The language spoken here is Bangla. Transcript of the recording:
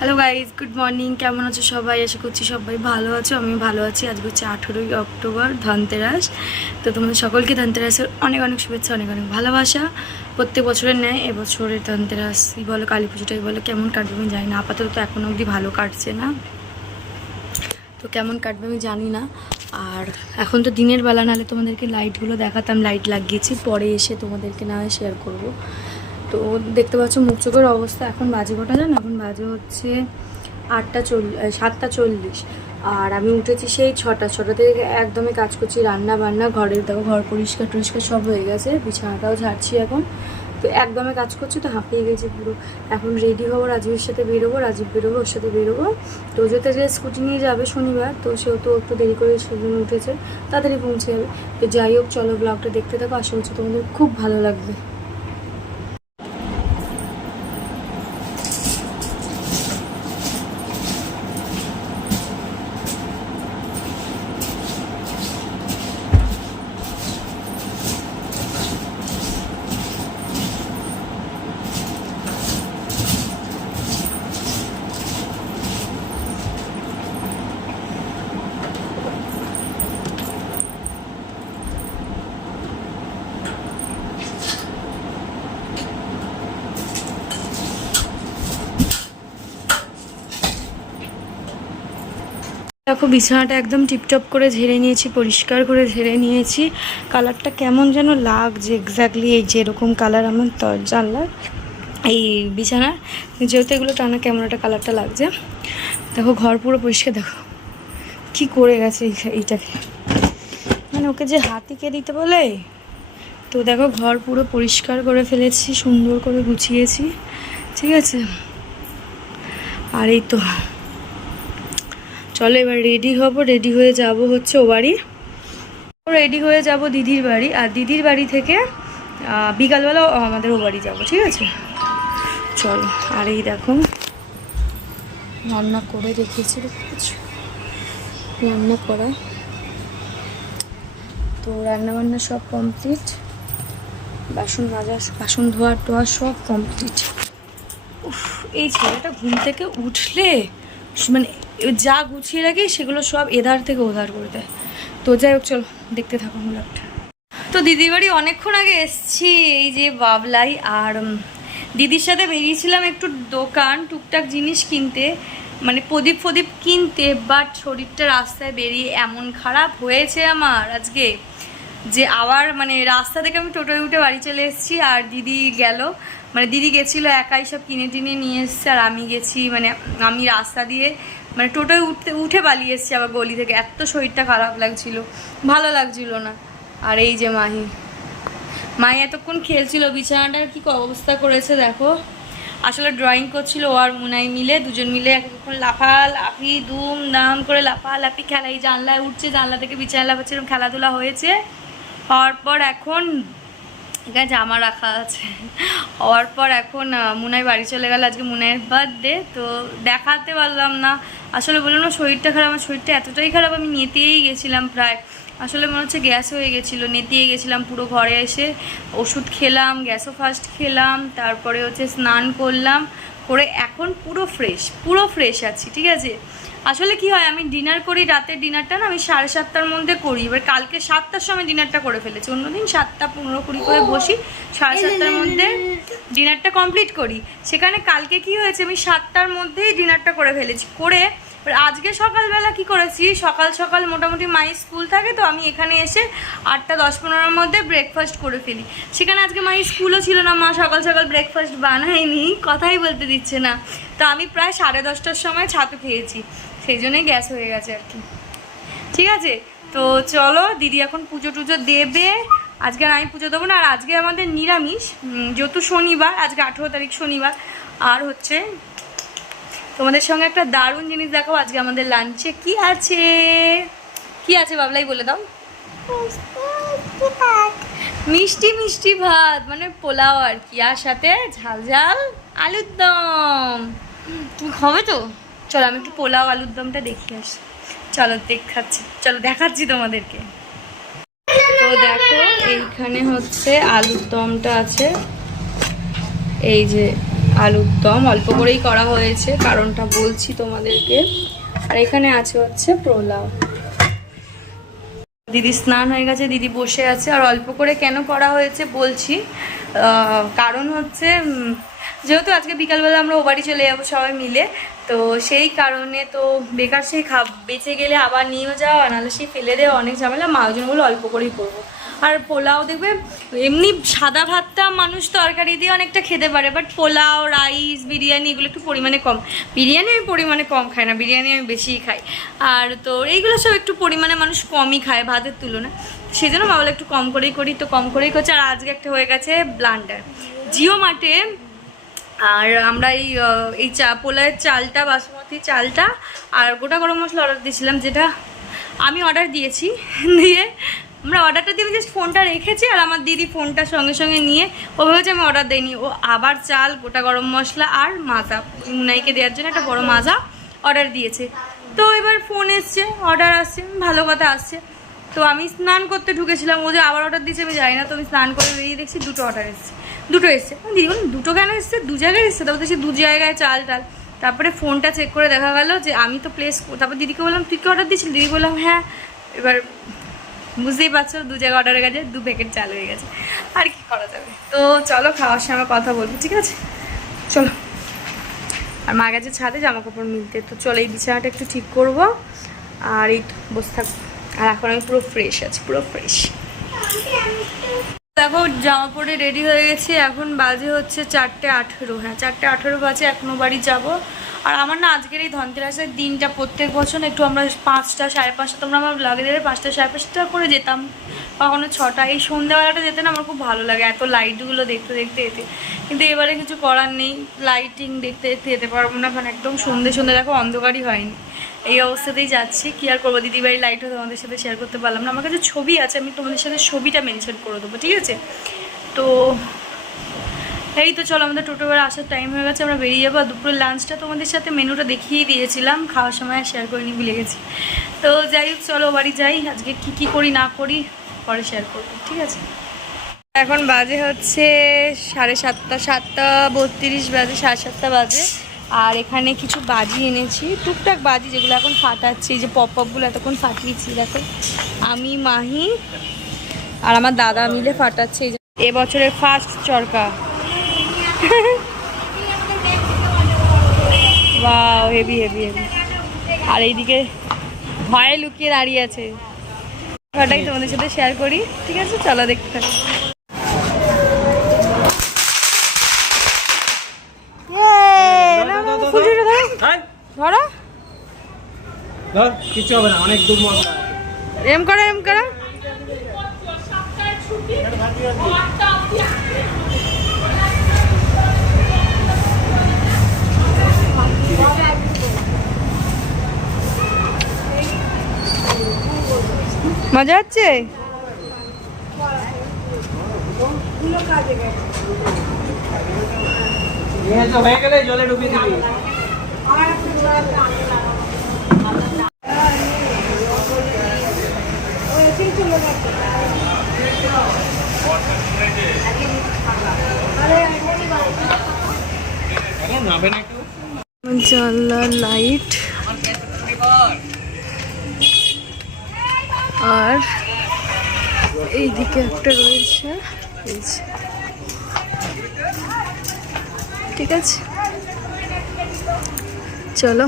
Hello guys, good morning. কেমন আছো সবাই? আশা করছি সবাই ভালো আছো। আমি ভালো আছি। আজকে হচ্ছে 18ই অক্টোবর, ধনতেরাস। তো তোমাদের সকলকে ধনতেরাসের অনেক অনেক শুভেচ্ছা, অনেক অনেক ভালোবাসা। প্রত্যেক বছরের ন্যায় এবছরের ধনতেরাসই বলো, কালী পুজোটাই বলো, কেমন কাটবে আমি জানি না। আপাতত তো এখনও অবধি ভালো কাটছে না, তো কেমন কাটবে আমি জানি না। আর এখন তো দিনের বেলা, নাহলে তোমাদেরকে লাইটগুলো দেখাতাম। লাইট লাগিয়েছি, পরে এসে তোমাদেরকে না হয় শেয়ার করবো। তো দেখতে পাচ্ছ মুখ চোখের অবস্থা। এখন বাজে কটা জানো? এখন বাজে হচ্ছে 7:40। আর আমি উঠেছি সেই ছটা থেকে একদমই কাজ করছি, রান্না বান্না, ঘর পরিষ্কার টরিষ্কার সব হয়ে গেছে, বিছানাটাও ঝাড়ছি এখন। তো একদমে কাজ করছি, তো হাঁপিয়ে গেছি পুরো। এখন রেডি হবো, রাজীবের সাথে বেরোবো, রাজীব বেরোবো, ওর সাথে বেরোবো। তো যেতে যে স্কুটি নিয়ে যাবে শনিবার, তো সেহেতু একটু দেরি করে সেদিন উঠেছে, তাড়াতাড়ি পৌঁছে যাবে। তো যাই হোক, চলো ব্লগটা দেখতে থাকো, আশা করছি তোমাদের খুব ভালো লাগবে। দেখো, বিছানাটা একদম টিপটপ করে ঝেড়ে নিয়েছি, পরিষ্কার করে ঝেড়ে নিয়েছি। কালারটা কেমন যেন লাগছে, এক্স্যাক্টলি এই যেরকম কালার আমার জানলার এই বিছানার, যেহেতু এগুলো টানা, কেমন একটা কালারটা লাগছে। দেখো ঘর পুরো পরিষ্কার। দেখো কি করে গেছে এইটাকে, মানে ওকে যে হাতিকে দিতে বলে। তো দেখো ঘর পুরো পরিষ্কার করে ফেলেছি, সুন্দর করে গুছিয়েছি, ঠিক আছে। আর এই তো চলো এবার রেডি হব, রেডি হয়ে যাব হচ্ছে ও বাড়ি, রেডি হয়ে যাব দিদির বাড়ি। আর দিদির বাড়ি থেকে বিকালবেলা আমাদের ও বাড়ি যাবো, ঠিক আছে। চলো। আর এই দেখো রান্না করে রেখেছি, রান্না করা, তো রান্না বান্না সব কমপ্লিট, বাসন মাজা, বাসন ধোয়া টোয়া সব কমপ্লিট। উফ, এই ছেলেটা ঘুম থেকে উঠলে মানে যা গুছিয়ে রাখি সেগুলো সব এধার থেকে ওধার করে দেয়। তো যাই হোক, চলো দেখতে থাকো ব্লগটা। তো দিদির বাড়ি অনেকক্ষণ আগে এসছি, এই যে বাবলাই। আর দিদির সাথে বেরিয়েছিলাম একটু দোকান টুকটাক জিনিস কিনতে, মানে প্রদীপ ফদীপ কিনতে। বাট শরীরটা রাস্তায় বেরিয়ে এমন খারাপ হয়েছে আমার আজকে, যে আবার মানে রাস্তা থেকে আমি টোটোয় উঠে বাড়ি চলে এসেছি। আর দিদি গেল, মানে দিদি গেছিলো একাই সব কিনে টিনে নিয়ে এসছে। আর আমি গেছি, মানে আমি রাস্তা দিয়ে মানে টোটোয় উঠে পালিয়ে এসেছি আবার গলি থেকে। এত শরীরটা খারাপ লাগছিল, ভালো লাগছিল না। আর এই যে মাহি এতক্ষণ খেলছিল, বিছানাটার কি অবস্থা করেছে দেখো। আসলে ড্রয়িং করছিল ও আর মুনাই মিলে, দুজন মিলে এতক্ষণ লাফালাফি দুম দাম করে লাফালাফি খেলা, এই জানলায় উঠছে, জানলা থেকে বিছানায় লাফাচ্ছে, এরকম খেলাধুলা হয়েছে। হওয়ার পর এখন এখানে জামা রাখা আছে, হওয়ার পর এখন মুনাই বাড়ি চলে গেল। আজকে মুনাইয়ের বার্থডে, তো দেখাতে পারলাম না। আসলে বললাম না শরীরটা খারাপ, আমার শরীরটা এতটাই খারাপ, আমি নেতেই গেছিলাম প্রায়। আসলে মনে হচ্ছে গ্যাস হয়ে গেছিলো, নেতিয়ে গেছিলাম পুরো। ঘরে এসে ওষুধ খেলাম, গ্যাসও ফার্স্ট খেলাম, তারপরে হচ্ছে স্নান করলাম, করে এখন পুরো ফ্রেশ আছি, ঠিক আছে। আসলে কি হয়, আমি ডিনার করি, রাতের ডিনারটা না আমি 7:30টার মধ্যে করি। এবার কালকে 7টার সময় ডিনারটা করে ফেলেছি, অন্যদিন 7:15-20 করে বসি, 7:30টার মধ্যে ডিনারটা কমপ্লিট করি। সেখানে কালকে কি হয়েছে, আমি 7টার মধ্যেই ডিনারটা করে ফেলেছি। করে আজকে সকালবেলা কি করেছি, সকাল সকাল মোটামুটি মায়ের স্কুল থাকে, তো আমি এখানে এসে 8:10-15-র মধ্যে ব্রেকফাস্ট করে ফেলি। সেখানে আজকে মায়ের স্কুলও ছিল না, মা সকাল সকাল ব্রেকফাস্ট বানায়নি, কথাই বলতে দিচ্ছে না। তো আমি প্রায় 10:30টার সময় ছাতু খেয়েছি, সেই জন্যই গ্যাস হয়ে গেছে আর কি, ঠিক আছে। তো চলো, দিদি এখন পুজো টুজো দেবে। আজকে আর আমি পুজো দেবো না, আর আজকে আমাদের নিরামিষ, যেহেতু শনিবার, আজকে 18 তারিখ শনিবার। আর হচ্ছে তোমাদের সঙ্গে একটা দারুণ জিনিস দেখাবো, আজকে আমাদের লাঞ্চে কি আছে। কি আছে বাবলাই বলে দাও। মিষ্টি ভাত, মানে পোলাও আর কি, আর সাথে ঝাল ঝাল আলুর দম। তুমি খাবে তো? চলো আমি একটু পোলাও আলুর দমটা দেখি আসি। চলো দেখাচ্ছি তোমাদেরকে। তো দেখো এইখানে হচ্ছে আলুর দমটা আছে, এই যে আলুর দম অল্প করেই করা হয়েছে, কারণটা বলছি তোমাদেরকে। আর এখানে আছে হচ্ছে পোলাও। দিদি স্নান হয়ে গেছে, দিদি বসে আছে। আর অল্প করে কেন করা হয়েছে বলছি, কারণ হচ্ছে যেহেতু আজকে বিকালবেলা আমরা ও বাড়ি চলে যাবো সবাই মিলে, তো সেই কারণে তো বেকার সেই বেঁচে গেলে আবার নিয়েও যাওয়া, নাহলে সেই ফেলে দেওয়া অনেক ঝামেলা, মাঝজনগুলো অল্প করেই করবো। আর পোলাও দেখবে এমনি সাদা ভাতটা মানুষ তরকারি দিয়ে অনেকটা খেতে পারে, বাট পোলাও, রাইস, বিরিয়ানি এগুলো একটু পরিমাণে কম। বিরিয়ানি আমি পরিমাণে কম খাই না, বিরিয়ানি আমি বেশিই খাই। আর তো এইগুলো সব একটু পরিমাণে মানুষ কমই খায় ভাতের তুলনায়, সেই জন্য ভাবলে একটু কম করেই করি, তো কম করেই করছি। আর আজকে একটা হয়ে গেছে ব্লান্ডার জিও মার্টে। আর আমরা এই পোলাওয়ের চালটা, বাসমতি চালটা আর গোটা গরম মশলা অর্ডার দিয়েছিলাম, যেটা আমি অর্ডার দিয়েছি। দিয়ে আমরা অর্ডারটা দিয়ে জাস্ট ফোনটা রেখেছি, আর আমার দিদি ফোনটা সঙ্গে সঙ্গে নিয়ে ও ভেবেছে আমি অর্ডার দিইনি, ও আবার চাল, গোটা গরম মশলা আর মাজা, মুনাইকে দেওয়ার জন্য একটা বড় মাজা অর্ডার দিয়েছে। তো এবার ফোন এসছে, অর্ডার আসছে, ভালো কথা আসছে। তো আমি স্নান করতে ঢুকেছিলাম, ও যে আবার অর্ডার দিয়েছে আমি জানি না। তো আমি স্নান করে বেরিয়ে দেখছি দুটো অর্ডার এসছে, দুটো এসছে। দিদি বলুন দুটো কেন এসছে, দু জায়গায় এসছে? তারপর দেখছি দু জায়গায় চাল টাল। তারপরে ফোনটা চেক করে দেখা গেল যে আমি তো প্লেস, তারপর দিদিকে বললাম তুই কি অর্ডার দিয়েছিলি? দিদি বললাম হ্যাঁ। এবার বুঝতেই পারছো দু জায়গায় অর্ডার হয়ে গেছে, 2 প্যাকেট চাল হয়ে গেছে, আর কি করা যাবে। তো চলো খাওয়ার সময় কথা বলবো, ঠিক আছে? চলো। আর মা গেছে ছাদে জামা কাপড় মিলতে, তো চলো এই বিছানাটা একটু ঠিক করবো, আর এই বসে থাকবো। আর এখন আমি পুরো ফ্রেশ আছি, পুরো ফ্রেশ। দেখো জামা পরে রেডি হয়ে গেছি, এখন বাজে হচ্ছে 4:18। হ্যাঁ 4:18 বাজে, এখনও বাড়ি যাব। আর আমার না আজকের এই ধনতেরাসের দিনটা প্রত্যেক বছর একটু আমরা 5টা, 5:30, তোমরা আমার ব্লগে দেবে 5টা, 5:30 করে যেতাম, কখনো 6টা। এই সন্ধ্যাবেলাটা যেতে না আমার খুব ভালো লাগে, এত লাইটগুলো দেখতে দেখতে যেতে। কিন্তু এবারে কিছু করার নেই, লাইটিং দেখতে দেখতে যেতে পারবো না, কারণ একদম সন্ধ্যে দেখো অন্ধকারই হয়নি। এই অবস্থাতেই যাচ্ছি, কি আর করবো। দিদি বাড়ির লাইটও তোমাদের সাথে শেয়ার করতে পারলাম না। আমার কাছে ছবি আছে, আমি তোমাদের সাথে ছবিটা মেনশন করে দেবো, ঠিক আছে? তো এই তো চলো, আমাদের টোটোবেলা আসার টাইম হয়ে গেছে, আমরা বেরিয়ে যাবো। আর দুপুরের লাঞ্চটা তোমাদের সাথে মেনুটা দেখিয়ে দিয়েছিলাম, খাওয়ার সময় শেয়ার করে নিয়ে ভুলে গেছি। তো যাই হোক চলো বাড়ি যাই, আজকে কি করি না করি পরে শেয়ার করবো, ঠিক আছে? এখন বাজে হচ্ছে 7:30, 7:32 বাজে, 7:30 বাজে। আর এখানে কিছু বাজি এনেছি, টুকটাক বাজি, যেগুলো এখন ফাটাচ্ছি। যে পপগুলো এতক্ষণ ফাটিয়েছি, দেখো আমি, মাহি আর আমার দাদা মিলে ফাটাচ্ছি। এবছরের ফার্স্ট চরকা। বাহ, হেভি হেভি হেভি। আর এইদিকে ভয়ে লুকিয়ে দাঁড়িয়ে আছে, ওটাই তোমাদের সাথে শেয়ার করি, ঠিক আছে? চলো দেখতে থাকো। ধরো কিছু হবে না, অনেক দূর মশলা এম করে মজা হচ্ছে। হয়ে গেলে জলে ডুবিয়ে দিবি। জানলার লাইট আর এইদিকে একটা রয়েছে, ঠিক আছে? চলো।